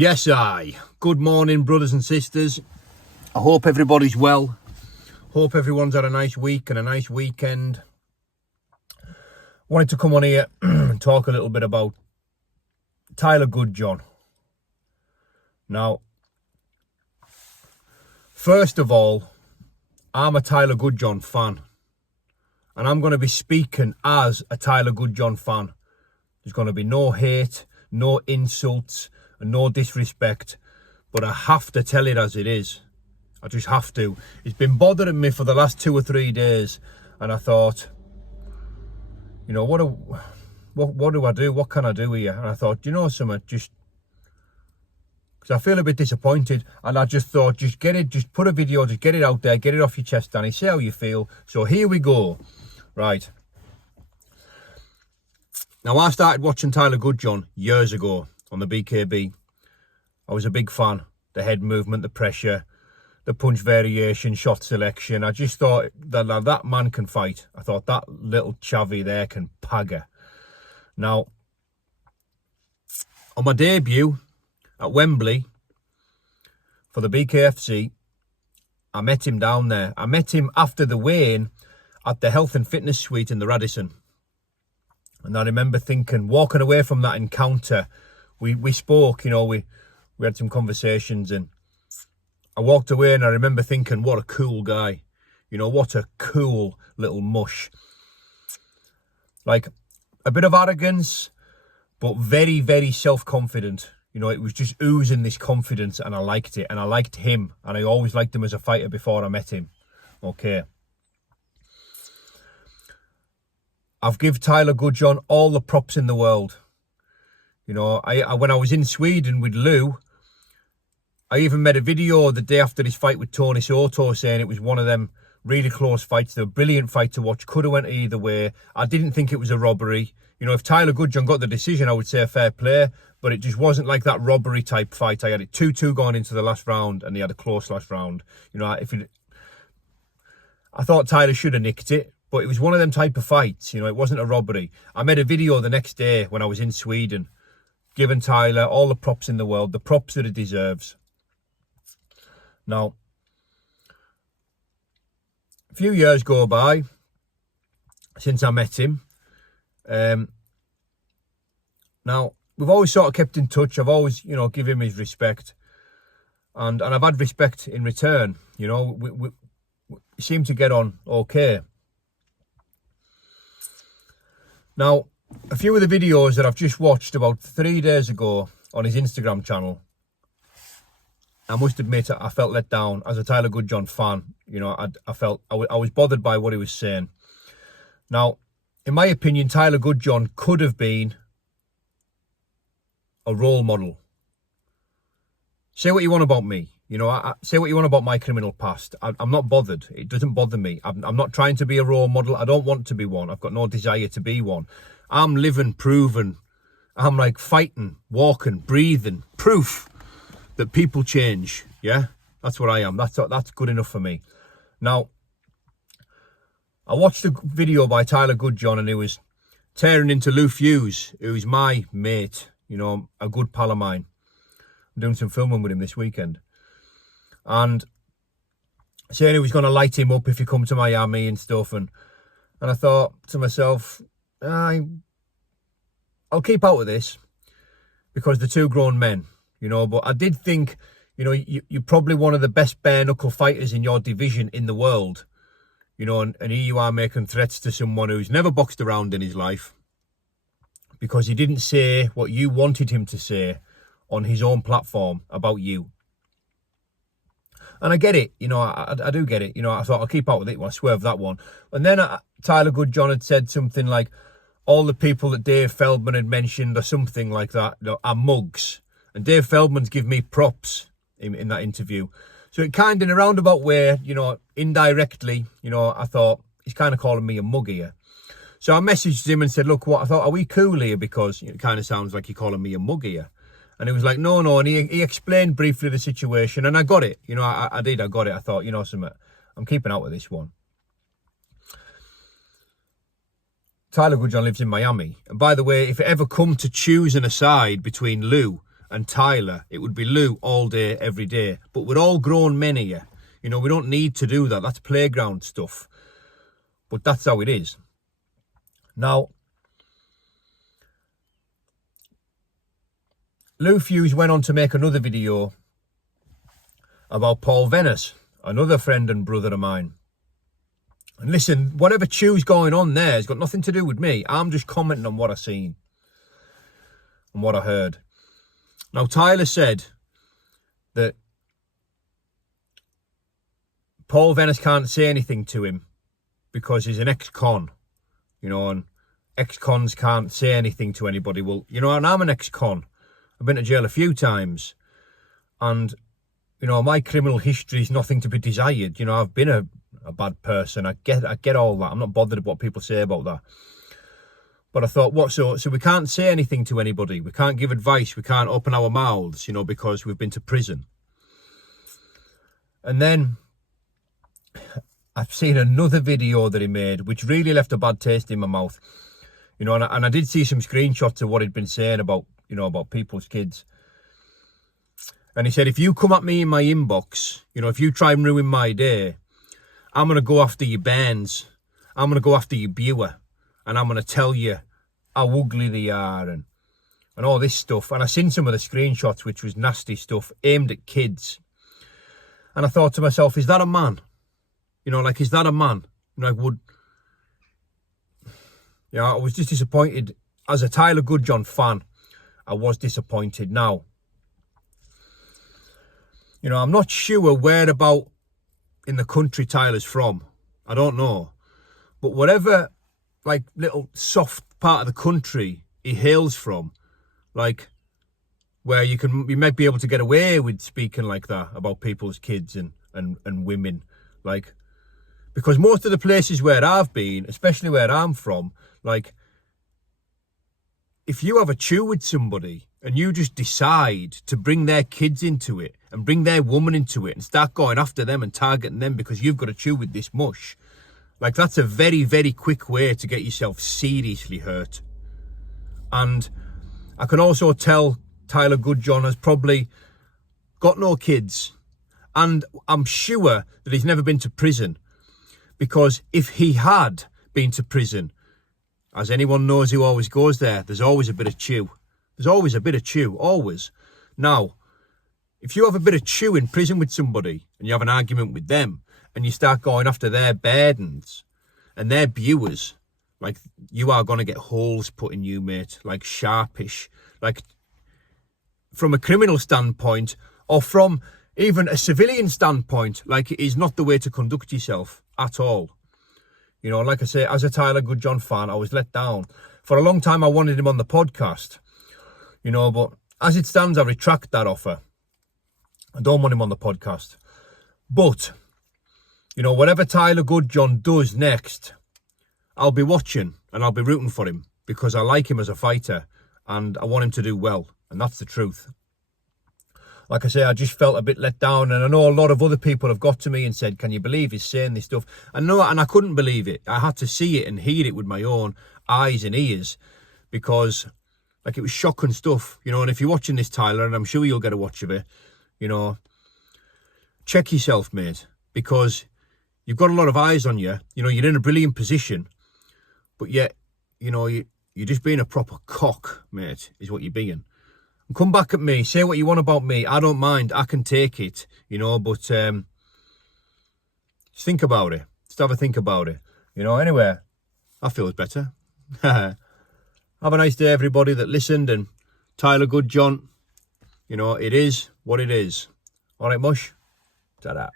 Yes, good morning, brothers and sisters. I hope everybody's well. Hope everyone's had a nice week and a nice weekend. Wanted to come on here and talk a little bit about Tyler Goodjohn. Now, first of all, I'm a Tyler Goodjohn fan. And I'm going to be speaking as a Tyler Goodjohn fan. There's going to be no hate, no insults, and no disrespect. But I have to tell it as it is. I just have to. It's been bothering me for the last 2 or 3 days. And I thought, you know, what do I do? What can I do here? And I thought, you know something, just... because I feel a bit disappointed. And I just thought, just put a video, just get it out there, get it off your chest, Danny. See how you feel. So here we go. Right. Now, I started watching Tyler Goodjohn years ago on the BKB. I was a big fan. The head movement, the pressure, the punch variation, shot selection. I just thought that man can fight. I thought that little chavvy there can pagger. Now, on my debut at Wembley for the BKFC, I met him down there. I met him after the weigh-in at the health and fitness suite in the Radisson. And I remember thinking, walking away from that encounter, we spoke, you know, we had some conversations, and I walked away and I remember thinking, what a cool guy. You know, what a cool little mush. Like, a bit of arrogance, but very, very self-confident. You know, it was just oozing this confidence, and I liked it. And I liked him. And I always liked him as a fighter before I met him. Okay. I've given Tyler Goodjohn all the props in the world. You know, I when I was in Sweden with Lou, I even made a video the day after his fight with Tony Soto saying it was one of them really close fights. They were a brilliant fight to watch. Could have went either way. I didn't think it was a robbery. You know, if Tyler Goodjohn got the decision, I would say a fair play. But it just wasn't like that robbery type fight. I had it 2-2 going into the last round, and he had a close last round. You know, I thought Tyler should have nicked it. But it was one of them type of fights, you know, it wasn't a robbery. I made a video the next day when I was in Sweden, giving Tyler all the props in the world, the props that he deserves. Now, a few years go by since I met him. Now, we've always sort of kept in touch. I've always, you know, given him his respect. And I've had respect in return. You know, we seem to get on okay. Now, a few of the videos that I've just watched about 3 days ago on his Instagram channel, I must admit I felt let down as a Tyler Goodjohn fan. You know, I was bothered by what he was saying. Now, in my opinion, Tyler Goodjohn could have been a role model. Say what you want about me. You know, say what you want about my criminal past. I'm not bothered. It doesn't bother me. I'm not trying to be a role model. I don't want to be one. I've got no desire to be one. I'm living, proven. I'm like fighting, walking, breathing. Proof that people change. Yeah? That's what I am. That's good enough for me. Now, I watched a video by Tyler Goodjohn, and he was tearing into Lou Hughes, who's my mate. You know, a good pal of mine. I'm doing some filming with him this weekend. And saying he was going to light him up if he come to Miami and stuff. And I thought to myself, I'll keep out of this because they're two grown men, you know. But I did think, you know, you're probably one of the best bare-knuckle fighters in your division in the world. You know, and here you are making threats to someone who's never boxed around in his life because he didn't say what you wanted him to say on his own platform about you. And I get it, you know, I do get it. You know, I thought I'll keep out with it. Well, I swerved that one. And then Tyler Goodjohn had said something like, all the people that Dave Feldman had mentioned or something like that, you know, are mugs. And Dave Feldman's give me props in that interview. So it kind of in a roundabout way, you know, indirectly, you know, I thought he's kind of calling me a mug here. So I messaged him and said, look, what I thought, are we cool here? Because it kind of sounds like you're calling me a mug here. And he was like, no. And he explained briefly the situation. And I got it. You know, I did. I got it. I thought, you know, something, I'm keeping out of this one. Tyler Goodjohn lives in Miami. And by the way, if it ever come to choosing a side between Lou and Tyler, it would be Lou all day, every day. But we're all grown men here. You know, we don't need to do that. That's playground stuff. But that's how it is. Now, Lou Fuse went on to make another video about Paul Venice, another friend and brother of mine. And listen, whatever chew's going on there has got nothing to do with me. I'm just commenting on what I seen and what I heard. Now, Tyler said that Paul Venice can't say anything to him because he's an ex-con, you know, and ex-cons can't say anything to anybody. Well, you know, and I'm an ex-con. I've been to jail a few times, and, you know, my criminal history is nothing to be desired. You know, I've been a bad person. I get all that. I'm not bothered what people say about that. But I thought, what, so we can't say anything to anybody. We can't give advice. We can't open our mouths, you know, because we've been to prison. And then I've seen another video that he made, which really left a bad taste in my mouth. You know, and I did see some screenshots of what he'd been saying about, you know, about people's kids. And he said, if you come at me in my inbox, you know, if you try and ruin my day, I'm going to go after your bands. I'm going to go after your viewer. And I'm going to tell you how ugly they are and all this stuff. And I seen some of the screenshots, which was nasty stuff aimed at kids. And I thought to myself, is that a man? You know, like, is that a man? You know, I was just disappointed. As a Tyler Goodjohn fan, I was disappointed. Now, you know, I'm not sure where about in the country Tyler's from. I don't know. But whatever, like, little soft part of the country he hails from, like, where you might be able to get away with speaking like that about people's kids and women, like, because most of the places where I've been, especially where I'm from, like, if you have a chew with somebody and you just decide to bring their kids into it and bring their woman into it and start going after them and targeting them because you've got a chew with this mush, like, that's a very, very quick way to get yourself seriously hurt. And I can also tell Tyler Goodjohn has probably got no kids. And I'm sure that he's never been to prison. Because if he had been to prison, as anyone knows who always goes there, there's always a bit of chew. There's always a bit of chew, always. Now, if you have a bit of chew in prison with somebody and you have an argument with them and you start going after their burdens and their viewers, like, you are going to get holes put in you, mate, like sharpish. Like, from a criminal standpoint or from even a civilian standpoint, like, it is not the way to conduct yourself at all. You know, like I say, as a Tyler Goodjohn fan, I was let down. For a long time, I wanted him on the podcast, you know, but as it stands, I retract that offer. I don't want him on the podcast. But, you know, whatever Tyler Goodjohn does next, I'll be watching and I'll be rooting for him because I like him as a fighter and I want him to do well. And that's the truth. Like I say, I just felt a bit let down, and I know a lot of other people have got to me and said, can you believe he's saying this stuff? And I couldn't believe it. I had to see it and hear it with my own eyes and ears because, like, it was shocking stuff, you know. And if you're watching this, Tyler, and I'm sure you'll get a watch of it, you know, check yourself, mate, because you've got a lot of eyes on you. You know, you're in a brilliant position, but yet, you know, you're just being a proper cock, mate, is what you're being. Come back at me, say what you want about me. I don't mind, I can take it, you know, but just think about it. Just have a think about it. You know, anyway, I feel better. Have a nice day, everybody that listened. And Tyler Goodjohn, you know, it is what it is. All right, Mush? Ta-da.